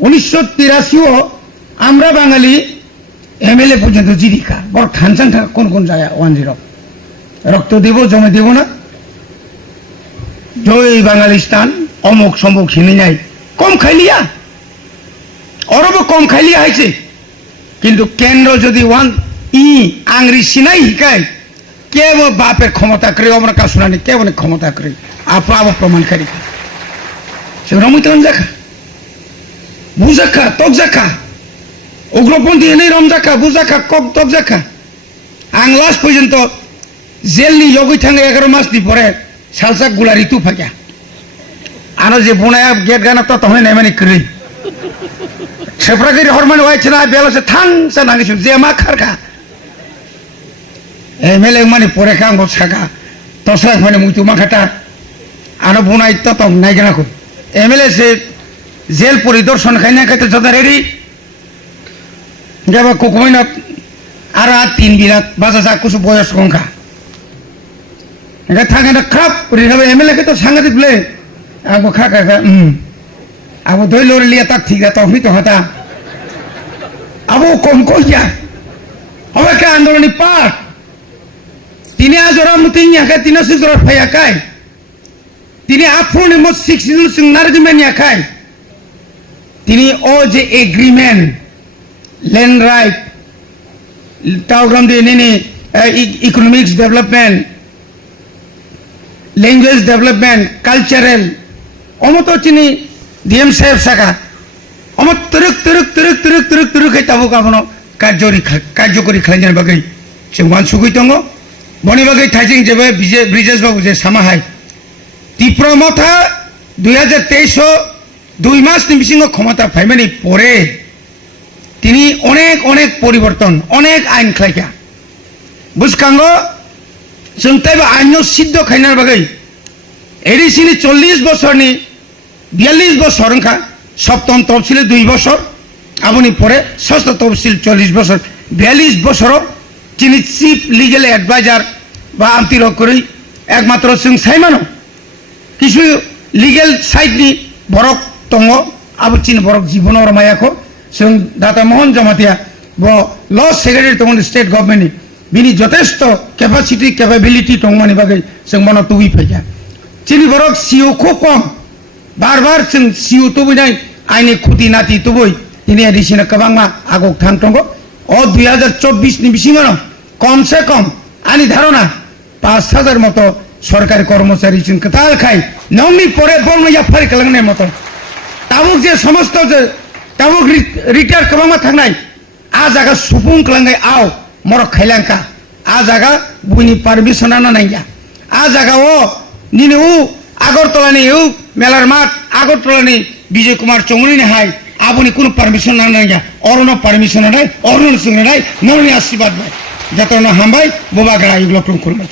1983 আমরা বাঙালি এমএলএ পর্যন্ত জীবিকা বড় ঠানসান কোন কোন জায়গা 10 রক্ত দেব জমে দেব না জয় বাঙালি স্থান অমুক সম্মুখ হিনে নাই কম খাইলিয়া অরব কম খাইলিয়া হয়েছে কিন্তু কেন্দ্র যদি আংরি সিনাই হিকায় কে বাপের ক্ষমতা করে আমরা কাজ শুনানি কে বলে ক্ষমতা করে আব প্রমাণকারী সে রমিতন দেখা বুঝাখা তক জাখা উগ্রপন্থী এনেই রমজাখা বুঝাখা কক তক জাখা আং লাস্ট পর্যন্ত জেলনি জগই থাঙ্গে 11 মাস দি পরে সালসাক গুলা ঋতু ফাঁকা আনো যে বোনায় গেট গানা তো তখন নাই মানে করি সেপ্রাগিরি হরমান হয়েছে না বেলসে থাংসা নাগিস যে মা খারখা এমএলএ মানে পরে খাঙ্গ ছাকা তসরাক মানে মুইতু মাখাটা আনো বোনাই তো তং নাই গানা কো এমএলএ সে জেল পরিদর্শন খাইনা খাইতে যত রেডি যাবা কুকুমাইনা আর 3 বিরাট বাজা যা কিছু বয়স সংখ্যা এটা থাকে না খারাপ রিহাবে এমএলএ কে তো সাংঘাতিক বলে আবো খা খা খা আবো দই লড়ে লিয়া তাক ঠিক আছে তখনই তো হতা আবো কম কইয়া হবে কে আন্দোলনী পাঠ তিনি আজ ওরা মুতিনিয়া খায় তিনি সুজর ফাইয়া খায় তিনি আফরনি মত সিক্সিল সিং নারজিমেনিয়া খায় তিনি ও যে এগ্রিমেন্ট ল্যান্ড রাইট টাউগ্রাম দিয়ে নেনে economics development language development cultural অমত চিনি ডিএম সাহেব শাখা অমত তুরুক তাবো কাবনো কার্যকরী খাইজান বাগৈ সে ওয়ান সুগুই দङ বনি বাগৈ থাইজিং যেবে ব্রিজেশ বাবু যে সামাহাই তীব্র মথা 2023 2 মাস নিমিসিং ক্ষমতা ফাইমানি পরে তিনি অনেক অনেক পরিবর্তন অনেক আইন খাইকা বুঝকাঙ্গ जों ताइबा आइनो सिद्ध खाइनार बागै एडिसिनि 40 बछरनि 42 बछर ओंखा सप्तम तफसिले 2 बछर आबुनि परे षष्ठ तफसिल 40 बछर 42 बछराव जिनि चिफ लिगेल एडभाइजार बा आमति रकरै एकमात्र जों साइमानो किछु लिगेल साइडनि बरक दङ आबु चिन बरक जीवनर मायाखौ जों दाता मोहन जमातिया ब ल सेक्रेटारि दङ स्टेट गभर्नमेन्टनि बिनि যথেষ্ট ক্যাপাসিটি ক্যাপাবিলিটি টংমানি বাগै जों मनो तुबि फैया चिनि बरक सिउ खो कम बार जों सिउ तुबिनाय आइनि खुति नाति तुबै दिनै एडिसिना कबांमा आगक थां टंगो अ 2024 नि बिसिङाव कम से कम आनि धारणा 5000 मतो सरकारी कर्मचारी जों कताल खाय नंनि परे बंग या फारि खालामनाय मतो ताबुक जे समस्त जे ताबुक रिटायर कबांमा थांनाय आ जागा सुफुं खालामनाय आव मरक खाइलांका आ जागा बुनि पारमिशन आना नाइया आ जागा ओ निने उ आगरतलानि उ मेलार माठ आगरतलानि विजय कुमार चौंगुनि हाय आबुनि कुनु पारमिशन आना नाइया अरनो पारमिशन नाय अरनो सिंह नाय नौनि आशीर्वाद नाय जतनो हामबाय बोबा गड़ा इगलो खुलमाय